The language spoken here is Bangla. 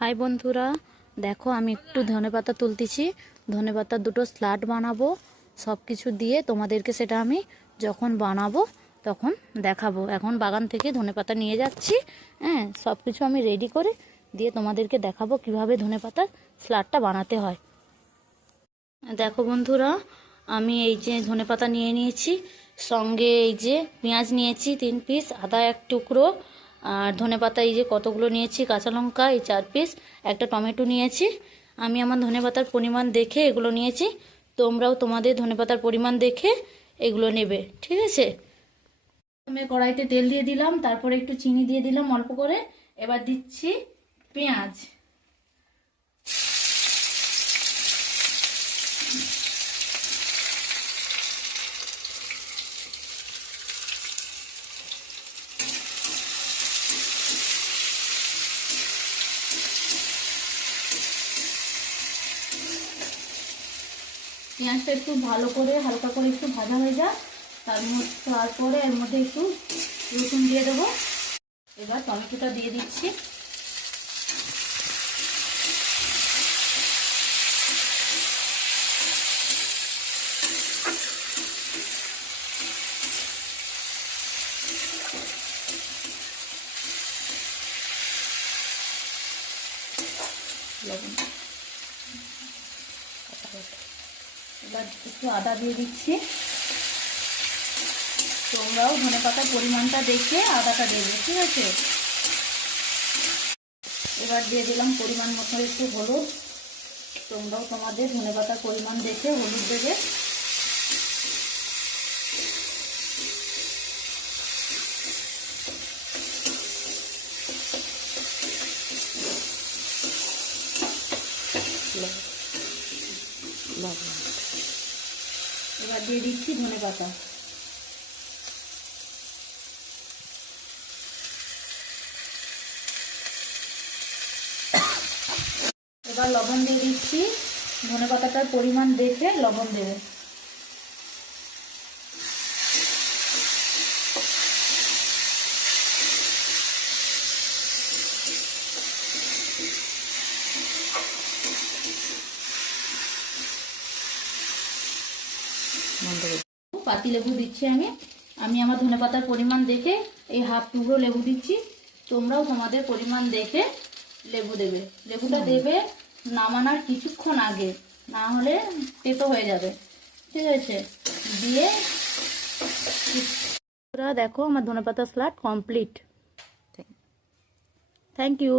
হাই বন্ধুরা, দেখো আমি একটু ধনেপাতা তুলতেছি। ধনেপাতার দুটো স্লাড বানাবো সব কিছু দিয়ে। তোমাদেরকে সেটা আমি যখন বানাবো তখন দেখাবো। এখন বাগান থেকে ধনেপাতা নিয়ে যাচ্ছি। হ্যাঁ, সব কিছু আমি রেডি করে দিয়ে তোমাদেরকে দেখাবো কিভাবে ধনেপাতার স্লাডটা বানাতে হয়। দেখো বন্ধুরা, আমি এই যে ধনেপাতা নিয়ে নিয়েছি, সঙ্গে এই যে পেঁয়াজ নিয়েছি 3 পিস, আদা 1 টুকরো, আর ধনেপাতা এই যে কতগুলো নিয়েছি, কাঁচা লঙ্কা এই 4 পিস, একটা টমেটো নিয়েছি। আমি আমার ধনেপাতার পরিমাণ দেখে এগুলো নিয়েছি। তোমরাও তোমাদের ধনেপাতার পরিমাণ দেখে এগুলো নেবে, ঠিক আছে? আমি কড়াইতে তেল দিয়ে দিলাম, তারপরে একটু চিনি দিয়ে দিলাম অল্প করে। এবার দিচ্ছি পেঁয়াজ। পেঁয়াজটা একটু ভালো করে হালকা করে একটু ভাজা হয়ে যায়, তারপরে এর মধ্যে একটু রসুন দিয়ে দেবো। এবার টমেটোটা দিয়ে দিচ্ছি। এবার একটু আদা দিয়ে দিচ্ছি। তোমরাও ধনেপাতার পরিমাণটা দেখে আদাটা দেবে, ঠিক আছে? এবার দিয়ে দিলাম পরিমাণ মতো একটু হলুদ। তোমরাও তোমাদের ধনেপাতার পরিমাণ দেখে হলুদ দেবে। এবার দিয়ে দিচ্ছি ধনেপাতা। এবার লবণ দিয়ে দিচ্ছি। ধনেপাতাটার পরিমাণ দেখে লবণ দেবে। পাতি লেবু দিচ্ছি আমি। আমার ধনেপাতার পরিমাণ দেখে এই হাফ টুকরো লেবু দিচ্ছি। তোমরাও তোমাদের পরিমাণ দেখে লেবু দেবে। লেবুটা দেবে নামানোর কিছুক্ষণ আগে, না হলে তেতো হয়ে যাবে, ঠিক আছে? দিয়ে দেখো আমার ধনেপাতা স্যালাড কমপ্লিট। Thank you.